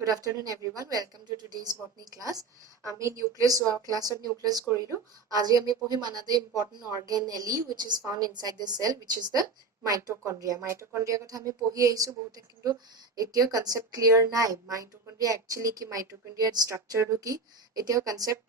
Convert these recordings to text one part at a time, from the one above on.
Good afternoon, everyone. Welcome to today's botany class. আমি nucleus class of nucleus কৰিলো. আজি আমি পঢ়িম another important organelle which is found inside the cell, which is the mitochondria. Mitochondria কথা আমি পঢ়ি আহিছো বহুতে, কিন্তু এতিয়াও concept clear নাই. Mitochondria actually কি, mitochondria structure কি, এতিয়াও concept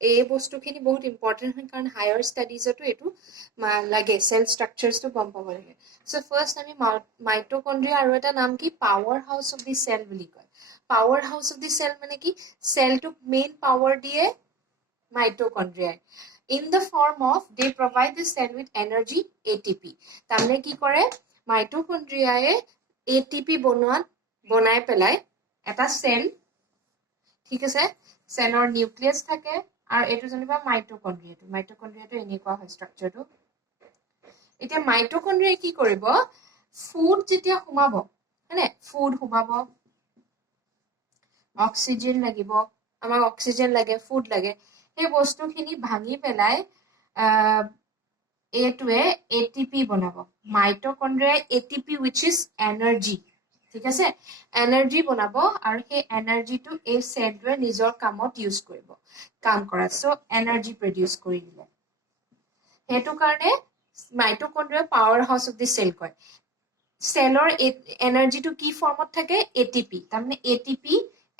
এই বস্তুখিনি বহুত ইম্পৰ্টেণ্ট হয়, কাৰণ হায়াৰ ষ্টাডিজতো এইটো লাগে, চেল ষ্ট্ৰাকচাৰ্ছটো গম পাব লাগে। চ' ফাৰ্ষ্ট আমি মাইটকণ্ড্ৰিয়া আৰু এটা নাম কি, powerhouse of the cell বুলি কয়। Powerhouse of the cell মানে কি, চেলটোক মেইন পাৱাৰ দিয়ে মাইটকণ্ড্ৰিয়াই। In the form of they provide the cell with energy ATP। তাৰমানে কি কৰে, মাইটকণ্ড্ৰিয়াই ATP বনাই পেলাই এটা চেল, ঠিক আছে, চেলৰ নিউক্লিয়াছ থাকে, আৰু এইটো যেনিবা মাইটকণ্ড্ৰিয়াটো এনেকুৱা হয় ষ্ট্ৰাকচাৰটো। এতিয়া মাইটকণ্ড্ৰিয়াই কি কৰিব, ফুড যেতিয়া সোমাব, হয়নে, ফুড সোমাব, অক্সিজেন লাগিব, আমাক অক্সিজেন লাগে, ফুড লাগে, সেই বস্তুখিনি ভাঙি পেলাই এইটোৱে ATP বনাব। মাইটকণ্ড্ৰিয়াই ATP which is energy, ঠিক আছে, এনাৰ্জি বনাব, আৰু সেই এনাৰ্জিটো এই চেলটোৱে নিজৰ কামত ইউজ কৰিব, কাম কৰা, চ' এনাৰ্জি প্ৰডিউচ কৰি দিলে। সেইটো কাৰণে mitochondria powerhouse of the cell কয়। চেলৰ এনাৰ্জিটো কি ফৰ্মত থাকে, ATP, তাৰমানে ATP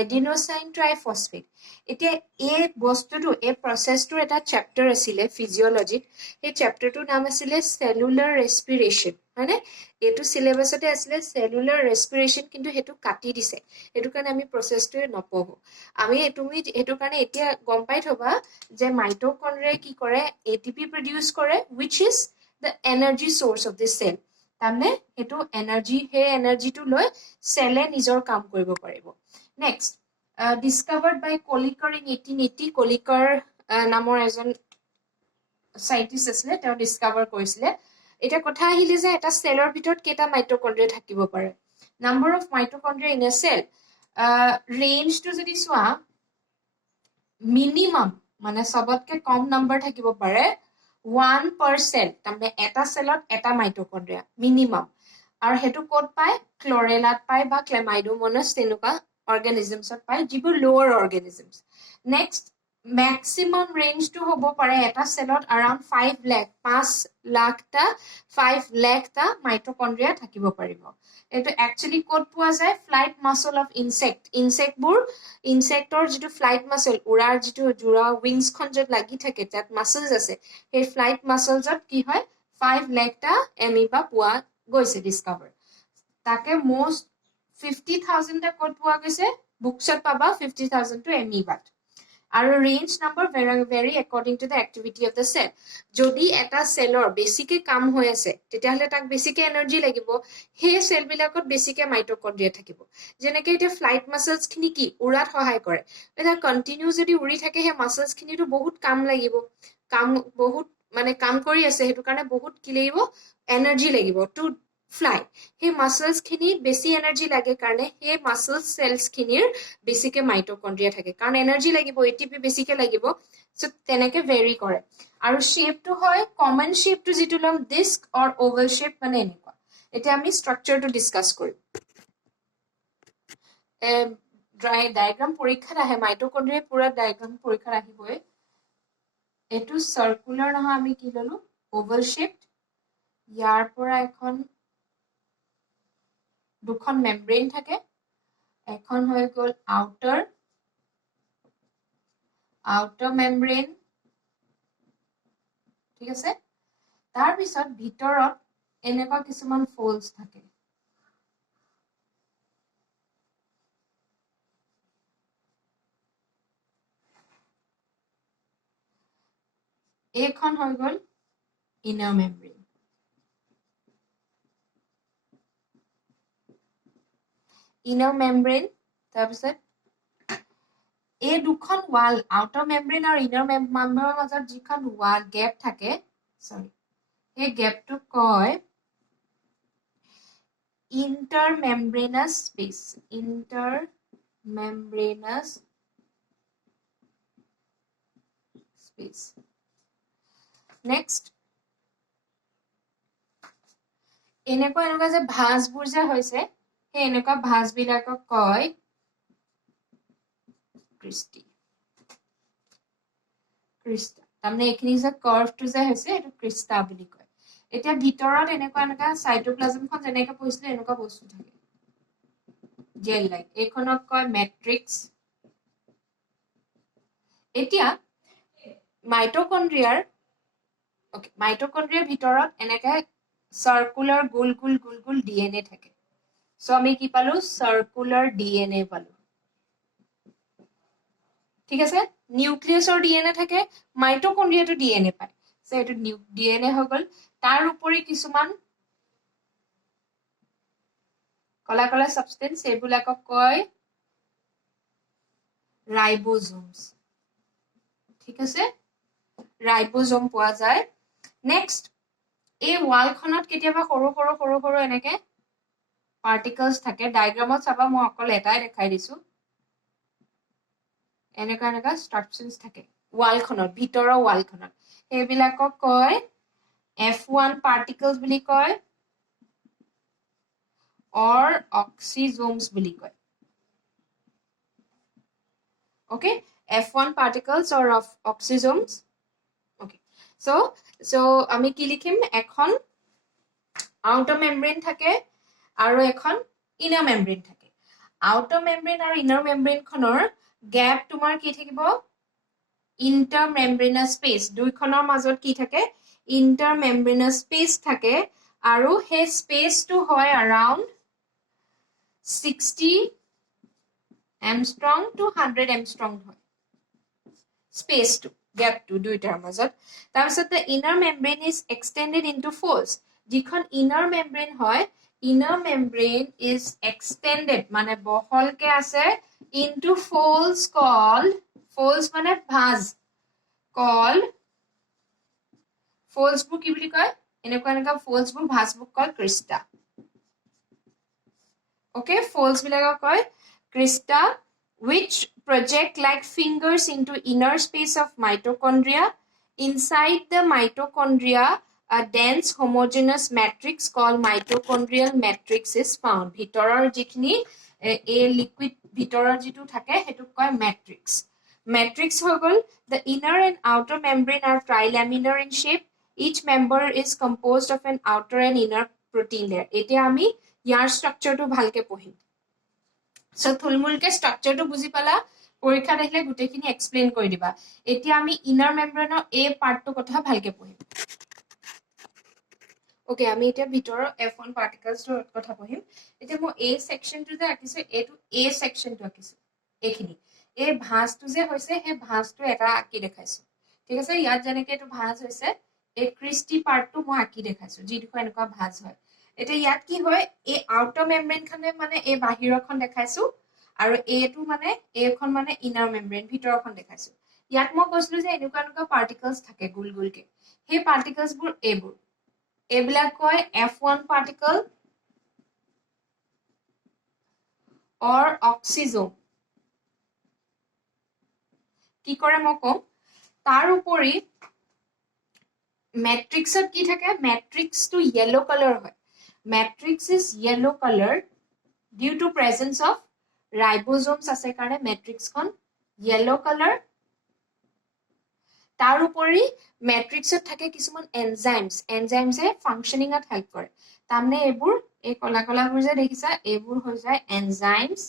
এডিনোচাইন ট্ৰাইফচফেট। এতিয়া এই বস্তুটো, এই প্ৰচেছটোৰ এটা চেপ্টাৰ আছিলে ফিজিঅলজিত, সেই চেপ্টাৰটোৰ নাম আছিলে চেলুলাৰ ৰেস্পিৰেশ্যন, হয়নে, এইটো চিলেবাছতে আছিলে চেলুলাৰ ৰেস্পিৰেশ্যন, কিন্তু সেইটো কাটি দিছে, সেইটো কাৰণে আমি প্ৰচেছটোৱে নপঢ়ো। তুমি সেইটো কাৰণে এতিয়া গম পাই থবা যে মাইটকণ্ড্ৰিয়াই কি কৰে, ATP প্ৰডিউচ কৰে, which is the energy source of the cell. তাৰমানে সেইটো এনাৰ্জি, সেই এনাৰ্জিটো লৈ চেলে নিজৰ কাম কৰিব পাৰিব। নেক্সট, ডিছকাভাৰ্ড বাই কলিকাৰ ইন 1880, কলিকাৰ নামৰ এজন চাইণ্টিষ্ট আছিলে, তেওঁ ডিছকাভাৰ কৰিছিলে। এতিয়া কথা আহিলে যে এটা চেলৰ ভিতৰত কেইটা মাইটকণ্ড্ৰিয়া থাকিব পাৰে। Number of mitochondria in a cell, ৰেঞ্জটো যদি চোৱা, মিনিমাম মানে চবতকে কম নাম্বাৰ থাকিব পাৰে 1%, তাৰমানে এটা চেলত এটা মাইটকণ্ড্ৰিয়া মিনিমাম, আৰু সেইটো ক'ত পায়, ক্লৰেলাত পায় বা ক্লেমাইডোমনাছ তেনেকুৱা অৰ্গেনিজমছত পায়, যিবোৰ লোৱাৰ অৰ্গেনিজমছ। নেক্সট, মেক্সিমাম ৰেঞ্জটো হ'ব পাৰে এটা চেলত around 5 লাখটা মাইটকণ্ড্ৰিয়া থাকিব পাৰিব। এইটো একচুৱেলি ক'ত পোৱা যায়, ফ্লাইট মাছল অফ ইনচেক্টৰ যিটো ফ্লাইট মাছল, উৰাৰ যিটো জোৰা উইংছখন য'ত লাগি থাকে, তাত মাছলছ আছে, সেই ফ্লাইট মাছলছত কি হয়, 5 লাখটা এমিবা পোৱা গৈছে ডিছকাভাৰ। তাকে most 50,000টা ক'ত পোৱা গৈছে, বুকছত পাবা 50,000টো এমিবাত। আৰু range number vary according to the activity of the cell. যদি এটা চেলৰ বেছিকে কাম হৈ আছে, তেতিয়াহ'লে তাক বেছিকে এনাৰ্জি লাগিব, সেই চেলবিলাকত বেছিকে মাইটকণ্ড্ৰিয়া থাকিব। যেনেকে এতিয়া ফ্লাইট মাছলছখিনি কি, উৰাত সহায় কৰে, এতিয়া কণ্টিনিউ যদি উৰি থাকে, সেই মাছলছখিনিতো বহুত কাম লাগিব, বহুত কাম কৰি আছে, সেইটো কাৰণে বহুত কি লাগিব, এনাৰ্জি লাগিব টু ফ্লাই। সেই মাছলছখিনি বেছি এনাৰ্জি লাগে কাৰণে সেই মাছলছ চেলছখিনিৰ বেছিকে মাইটকণ্ড্ৰিয়া থাকে, কাৰণ এনাৰ্জি লাগিব, ATP বেছিকে লাগিব, চ' তেনেকে ভেৰি কৰে। আৰু শ্বেপটো হয়, কমন শ্বেপটো যিটো ল'ম, ডিস্ক অৰ অভেল শ্বেপ, মানে এনেকুৱা। এতিয়া আমি ষ্ট্ৰাকচাৰটো ডিছকাছ কৰিম। ডায়েগ্ৰাম পৰীক্ষাত আহে, মাইটকণ্ড্ৰিয়া পুৰা ডায়েগ্ৰাম পৰীক্ষাত আহিবই। এইটো চাৰ্কুলাৰ নহয়, আমি কি ল'লো, অভেল শ্বেপ। ইয়াৰ পৰা দুখন মেমব্ৰেইন থাকে, এখন হৈ গ'ল আউটাৰ মেমব্ৰেইন, ঠিক আছে। তাৰপিছত ভিতৰত এনেকুৱা কিছুমান ফল্ডছ থাকে, এইখন হৈ গ'ল ইনাৰ মেমব্ৰেইন। তাৰপিছত এই দুখন ৱাল, আউটাৰ মেমব্ৰেইন আৰু ইনাৰ মেমব্ৰেইনৰ মাজত যিখন ৱাল গেপ থাকে, সেই গেপটোক কয় ইণ্টাৰমেমব্ৰেনাছ স্পেচ। নেক্সট, এনেকুৱা যে ভাঁজবোৰ যে হৈছে, সেই এনেকুৱা ভাঁজবিলাকক কয় ক্ৰিষ্টি ক্ৰিষ্টা তাৰমানে এইখিনি যে কাৰ্ভটো যে হৈছে এইটো ক্ৰিষ্টা বুলি কয় এতিয়া ভিতৰত এনেকুৱা সাইটোপ্লাজমখন যেনেকৈ পঢ়িছিলে এনেকুৱা বস্তু থাকে জেল লাইক এইখনক কয় মেট্ৰিক্স এতিয়া মাইটোকন্ড্ৰিয়াৰ ভিতৰত এনেকৈ সাৰ্কুলাৰ গোল গোল ডিএনএ থাকে সো আমি কি পালো সাৰ্কুলাৰ ডিএনএ পালো ঠিক আছে নিউক্লিয়াছৰ ডিএনএ থাকে মাইটোকন্ড্ৰিয়াটো ডিএনএ পায় সো এটো ডিএনএ হৈ গল তাৰ উপৰি কিছুমান কলা কলা সাবষ্টেন্স এইবিলাকক কয় ৰাইবোজোমছ ঠিক আছে ৰাইবোজোম পোৱা যায় নেক্সট এই ওয়ালখনত কেতিয়াবা সৰু এনেকে পাৰ্টিকলছ থাকে ডায়াগ্ৰামত চাবা মই অকল এটাই দেখাই দিছো এনেকা স্ট্ৰাকচাৰছ থাকে ওয়ালখনত ভিতৰৰ ওয়ালখনত এইবিলাকক কয় F1 পাৰ্টিকলছ বুলি কয় or oxysomes বুলি কয় okay F1 particles or of oxysomes okay so আমি কি লিখিম এখন outer membrane থাকে আৰু এখন inner membrane থাকে outer membrane আৰু inner membrane খনৰ gap তোমাৰ কি থাকিব intermembranous space দুইখনৰ মাজত কি থাকে intermembranous space থাকে আৰু হে স্পেসটো হয় around 60 Armstrong to 100 Armstrong হয় space to gap to দুইটাৰ মাজত তাৰপিছত the inner membrane is extended into folds যিখন inner membrane হয় inner membrane is extended মানে বহলকে আছে into folds called folds মানে ভাঁজ called folds বোৰ কি বুলি কয় এনেকুৱা folds বোৰ ভাঁজ বোৰ কয় ক্ৰিষ্টা okay folds বিলাকক কয় Crysta which project like fingers into inner space of mitochondria. Inside the mitochondria, a dense homogeneous matrix called mitochondrial matrix is found. Bhitorar jikhni a liquid bhitorar jitu thake hetu koy matrix. Matrix hogol the inner and outer membrane are trilaminar in shape. Each member is composed of an outer and inner protein layer. Ete ami yar structure to bhalke pohim. So thulmulke structure to buzi pala পৰীক্ষা দেখিলে গুটেখিনি explain কৰি দিবা এতিয়া আমি inner মেমব্ৰেনৰ এ পাৰ্টটো কথা ভালকে পঢ়িম ওকে আমি এতিয়া ভিতৰৰ F1 পাৰ্টিকলছৰ কথা পঢ়িম এতিয়া মই এ সেকশনটো যে আঁকিছো এটো এ সেকশনটো আঁকিছো এইখিনি এই ভাঁজটো যে হৈছে হে ভাঁজটো এটা আঁকি দেখাইছো ঠিক আছে ইয়াত যেনেকৈ এটো ভাঁজ হৈছে এই ক্ৰিষ্টি পাৰ্টটো মই আঁকি দেখাইছো যিটো এনেকুৱা ভাঁজ হয় এতিয়া ইয়াত কি হয় এই আউটাৰ মেমব্ৰেনখনে মানে এই বাহিৰখন দেখাইছো আৰু এটো মানে এখন মানে ইনাৰ মেমব্ৰেন ভিতৰখন দেখাইছো ইয়াত মই কৈছিলো যে এনেকুৱা পাৰ্টিকলছ থাকে গোল গোলকে সেই পাৰ্টিকলছ বোৰ এইবিলাক কয় F1 পাৰ্টিকল or oxysome কি কৰে মই কম তাৰ উপৰি মেট্ৰিক্সত কি থাকে মেট্ৰিক্সটো yellow color হয় matrix is yellow color due to presence of ribosomes আছে কাৰণে মেট্ৰিক্সখন yellow color তাৰ উপৰি মেট্ৰিক্সত থাকে কিছুমান এনজাইমছে ফাংশনিংত হেল্প কৰে তাৰমানে এইবোৰ এই কলা কলাবোৰ যে দেখিছা এইবোৰ হৈ যায় এনজাইমছ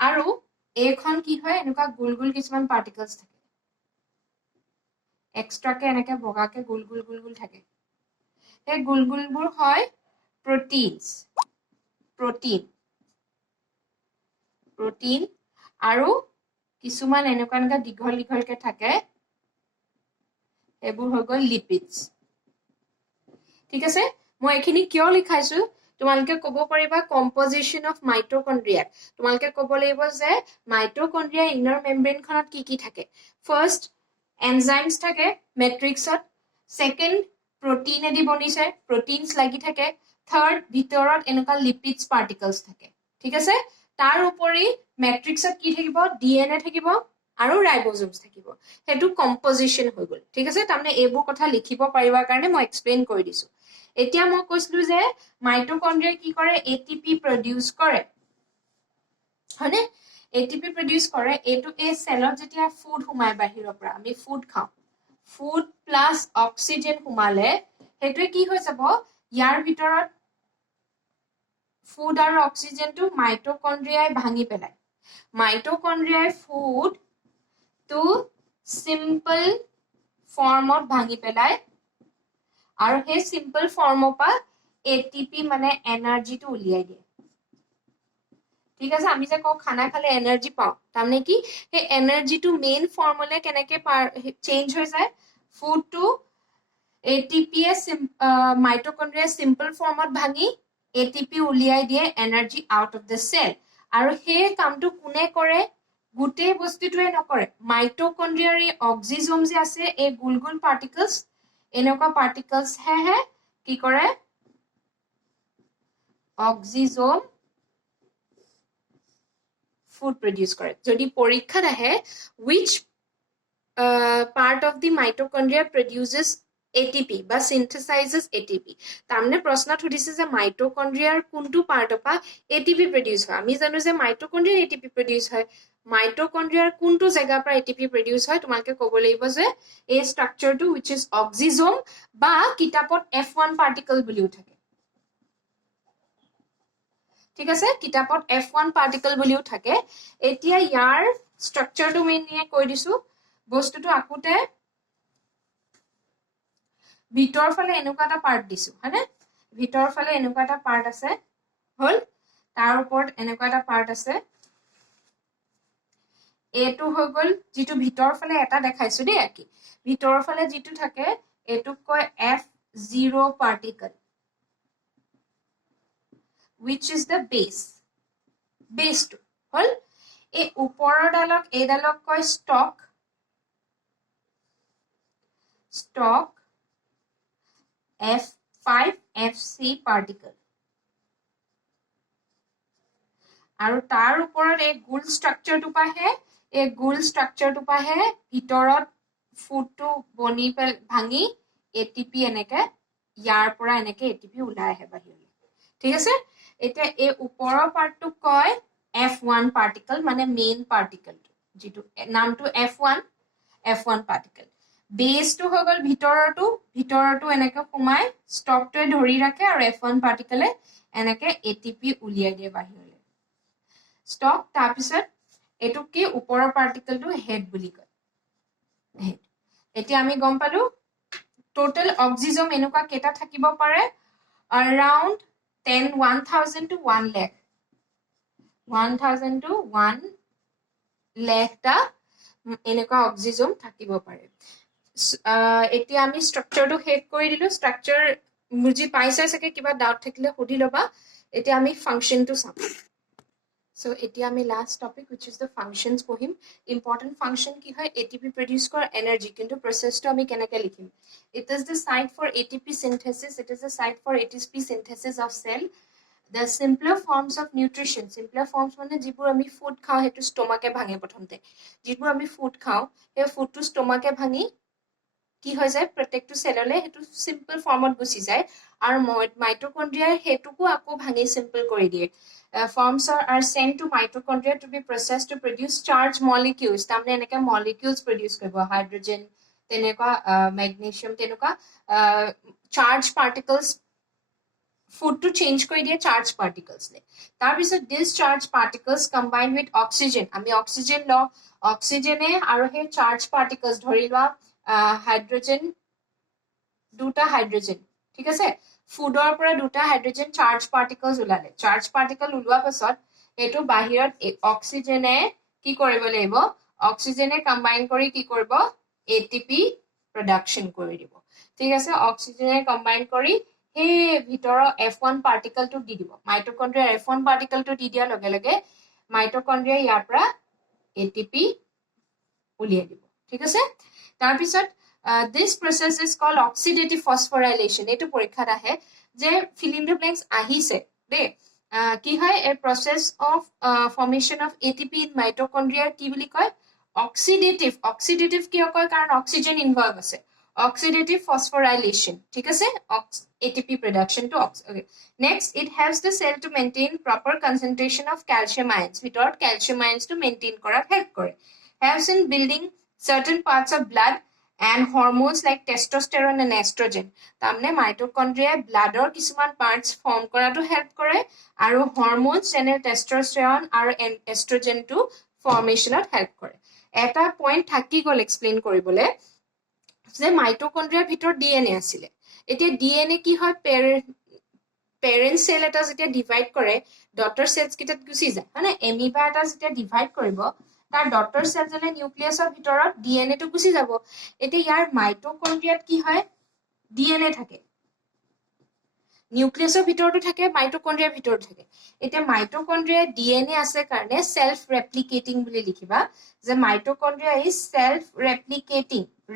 আৰু এইখন কি হয় এনেকুৱা গোল গোল কিছুমান পাৰ্টিকলছ থাকে এক্সট্ৰাকে এনেকে বগাকে গোল গোল থাকে এই গোল গোলবোৰ হয় protein আৰু কিছুমান এনেকুৱা দীঘলকে থাকে এবোৰ হৈ গল লিপিডছ ঠিক আছে মই এখিনি কিয় লিখাইছো তোমালকে কব পাৰিবা কম্পোজিশন অফ মাইটোকন্ড্ৰিয়া তোমালকে কব লাগিব যে মাইটোকন্ড্ৰিয়া ইনাৰ মেমব্ৰেন খনত কি থাকে ফাৰ্স্ট এনজাইমছ থাকে মেট্ৰিক্সত সেকেন্ড protein এদি বনিছে proteins লাগি থাকে থাৰ্ড ভিতৰত এনেকুৱা লিপিডছ পাৰ্টিকলছ থাকে ঠিক আছে তাৰ উপৰি মেট্ৰিক্সত কি থাকিব ডিএনএ থাকিব আৰু ৰাইবোজোমছ থাকিব হেতু কম্পোজিশন হৈ গল ঠিক আছে তাৰমানে এইবোৰ কথা লিখিব পাৰিবা কাৰণে মই এক্সপ্লেইন কৰি দিছো এতিয়া মই কৈছিলো যে মাইটোকন্ড্ৰিয়া কি কৰে এটিপি প্ৰডিউস কৰে হয়নে এটিপি প্ৰডিউস কৰে এটো এই সেলত যেতিয়া ফুড হুমাই বাহিৰৰ পৰা আমি ফুড খাওঁ ফুড প্লাস অক্সিজেন হুমালে হেতুৱে কি হৈ যাব ইয়াৰ ভিতৰত ফুড আৰু অক্সিজেনটো মাইটোকন্ড্ৰিয়াই ভাঙি পেলাই মাইটোকন্ড্ৰিয়াই ফুড টু সিম্পল ফৰ্মত ভাঙি পেলাই আৰু সেই সিম্পল ফৰ্মৰ পৰা এটিপি মানে এনাৰ্জিটো উলিয়াই দিয়ে ঠিক আছে আমি যে কও খানা খালে এনার্জি পাও তার মানে কি সেই এনার্জিটো মেইন ফর্মুলা কেনেকে চেঞ্জ হৈ যায় food to ATP mitochondria simple ফর্মত ভাঙি এটিপি উলিয়াই দিয়ে energy out of the cell আৰু সেই কামটো কোনে কৰে গোটেই বস্তুটোৱে নকৰে মাইটোকন্ড্ৰিয়াৰ এই অক্সিজম যে আছে এই গুল গুল পাৰ্টিকলছ এনেকুৱা পাৰ্টিকলছ হে কি কৰে অক্সিজম food produce কৰে যদি পৰীক্ষাত আহে which part of the mitochondria produces ATP বা synthesizes ATP তাৰমানে প্ৰশ্নত সুধিছে যে মাইটোকন্ড্ৰিয়াৰ কোনটো পাৰ্টৰ পৰা ATP produce হয় আমি জানো যে মাইটোকন্ড্ৰিয়াৰ ATP produce হয় মাইটোকন্ড্ৰিয়াৰ কোনটো জায়গাৰ পৰা ATP produce হয় তোমাকে ক'ব লাগিব যে এই স্ট্ৰাকচাৰটো which is অক্সিজম বা কিতাপত F1 particle বুলিও থাকে ঠিক আছে কিতাপত F1 particle বুলিও থাকে এতিয়া ইয়াৰ স্ট্ৰাকচাৰটো মেইনলি কৈ দিছো বস্তুটো akuতে ভিতৰ ফালে এনেকুৱা এটা পাৰ্ট দিছো হয়নে ভিতৰ ফালে এনেকুৱা এটা পাৰ্ট আছে হল তাৰ ওপৰত এনেকুৱা এটা পাৰ্ট আছে এটো হৈ গল যেটো ভিতৰ ফালে এটা দেখাইছো দেই কি ভিতৰ ফালে যেটো থাকে এটোক কয় F0 particle which is the base to hol e upor dalok koi stalk F5 FC particle আৰু তাৰ ওপৰত এই গোল স্ট্ৰাকচাৰ টো পাহে এই গোল স্ট্ৰাকচাৰ টো পাহে ভিতৰত ফুডটো বনি ভাঙি এটিপি এনেকে ইয়াৰ পৰা এনেকে এটিপি ওলাই আহে বাহিৰলৈ ঠিক আছে এতিয়া এই ওপৰৰ পাৰ্টটো কয় F1 particle মানে মেইন পাৰ্টিকল যেটো নামটো F1 particle বেস টো হৈ গল ভিতৰটো এনেকে সোমাই ষ্টকটোৱে ধৰি ৰাখে আৰু F1 particle এনেকে এটিপি উলিয়াই দিয়ে বাহিৰলৈ ষ্টক তাৰ পিছত এটো কি ওপৰৰ পাৰ্টিকলটো হেড বুলি কয় হেড এতিয়া আমি গম পালো টোটাল অক্সিজম এনেকুৱা কেটা থাকিব পাৰে around 1000 to 1 lakh 1000 to 1 lakh টা এনেকুৱা অক্সিজম থাকিব পাৰে এতিয়া আমি স্ট্ৰাকচাৰটো হেড কৰি দিলো স্ট্ৰাকচাৰ বুজি পাইছা সকে কিবা ডাউট থাকিলে সুধি লবা এতিয়া আমি ফাংশনটো চাম So এতিয়া আমি last topic which is the functions পঢ়িম important function কি হয় ATP produce কৰা energy কিন্তু process টো আমি কেনেকৈ লিখিম it is the site for ATP synthesis it is the site for ATP synthesis of cell the simpler forms of nutrition simpler forms মানে যিবোৰ আমি ফুড খাও হেতু স্টমাকে ভাঙে প্ৰথমতে যিবোৰ আমি ফুড খাও সেই ফুডটো স্টমাকে ভাঙি কি হৈ যায় প্ৰত্যেকটো সেললে হেতু সিম্পল ফৰ্মত গুছি যায় আৰু মাইটোকন্ড্ৰিয়া হেতুকো আকৌ ভাঙি সিম্পল কৰি দিয়ে forms are sent to mitochondria to be processed to produce charged molecules tamne eneka molecules produce koribo hydrogen teneka magnesium teneka charged particles food to change kori die charged particles le tar bisot these charged particles combined with oxygen ami oxygen lo oxygen e aru he charged particles dhori loa hydrogen দুটা hydrogen ঠিক আছে ফুডৰ পৰা দুটা hydrogen charge particles উলালে charge particle উলোৱা পাছত এটো বাহিৰত অক্সিজেনে কি কৰিব লাগিব অক্সিজেনে কম্বাইন কৰি কি কৰিব এটিপি প্ৰডাকচন কৰি দিব ঠিক আছে অক্সিজেনে কম্বাইন কৰি হে ভিতৰ F1 পাৰ্টিকলটো দি দিব মাইটোকন্ড্ৰিয়াৰ F1 পাৰ্টিকলটো দি দিয়া লগে লগে মাইটোকন্ড্ৰিয়া ইয়াৰ পৰা এটিপি উলিয়াই দিব ঠিক আছে তাৰ পিছত this process is called oxidative phosphorylation etu porikhat ahe je fill in the blanks ahise de ki hoy a process of formation of ATP in mitochondria ki boli koy oxidative ki koy karon oxygen involved ase oxidative phosphorylation ঠিক আছে ATP production to okay. Next, it helps the cell to maintain proper concentration of calcium ions without calcium ions to maintain করার help করে helps in building certain parts of blood and hormones like testosterone and estrogen তাৰমানে mitochondria bloodৰ কিছুমান parts form কৰাটো help কৰে আৰু hormones যেনে testosterone আৰু estrogen to formationত help কৰে এটা point থাকি গল explain কৰিবলৈ যে মাইটোকন্ড্ৰিয়াৰ ভিতৰত ডিএনএ আছিলে এতিয়া ডিএনএ কি হয় পেৰেন্ট সেল এটা যেতিয়া ডিভাইড কৰে ডটাৰ সেলস কিটাত গুচি যায় মানে এমিবা এটা যেতিয়া ডিভাইড কৰিব তাৰ ডটাৰ সেল জলে নিউক্লিয়াছৰ ভিতৰত ডিএনএ টো গুচি যাব এতিয়া ইয়াৰ মাইটোকন্ড্ৰিয়াত কি হয় ডিএনএ থাকে নিউক্লিয়াছৰ ভিতৰতো থাকে মাইটোকন্ড্ৰিয়াৰ ভিতৰত থাকে এতিয়া মাইটোকন্ড্ৰিয়া ডিএনএ আছে কাৰণে সেলফ ৰেপ্লিকেটিং বুলি লিখিবা যে মাইটোকন্ড্ৰিয়া ইজ সেলফ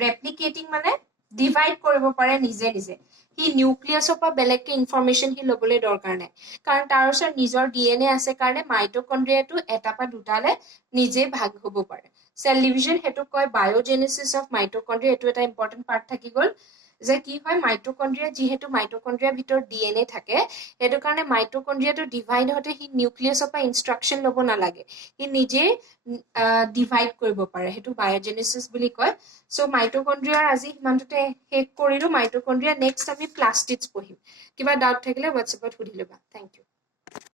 ৰেপ্লিকেটিং মানে ডিভাইড কৰিব পাৰে নিজে নিজে হি নিউক্লিয়াছৰ পৰা বেলেগকে ইনফৰমেশন কি লবলৈ দৰকাৰ নাই কাৰণ তাৰ ওচৰত নিজৰ ডিএনএ আছে কাৰণে মাইটোকন্ড্ৰিয়াটো এটা পৰা দুটালে নিজে ভাগ হ'ব পাৰে সেল ডিভিজন হেতু কয় বায়োজেনেসিস অফ মাইটোকন্ড্ৰিয়া এটো এটা ইম্পৰ্টেন্ট পাৰ্ট থাকি গল যে কি হয় মাইটোকন্ড্ৰিয়া যেহেতু মাইটোকন্ড্ৰিয়াৰ ভিতৰত ডিএনএ থাকে হেতু কাৰণে মাইটোকন্ড্ৰিয়াটো ডিভাইড হতে হি নিউক্লিয়াছৰ পৰা ইনস্ট্ৰাকশন লব নালাগে হি নিজে ডিভাইড কৰিব পাৰে হেতু বায়োজেনেসিস বুলি কয় সো মাইটোকন্ড্ৰিয়াৰ আজি হিমানটোতে শেষ কৰিলো মাইটোকন্ড্ৰিয়া নেক্সট আমি প্লাস্টিডস পঢ়িম কিবা ডাউট থাকিলে WhatsAppত সুধি লবা থ্যাংক ইউ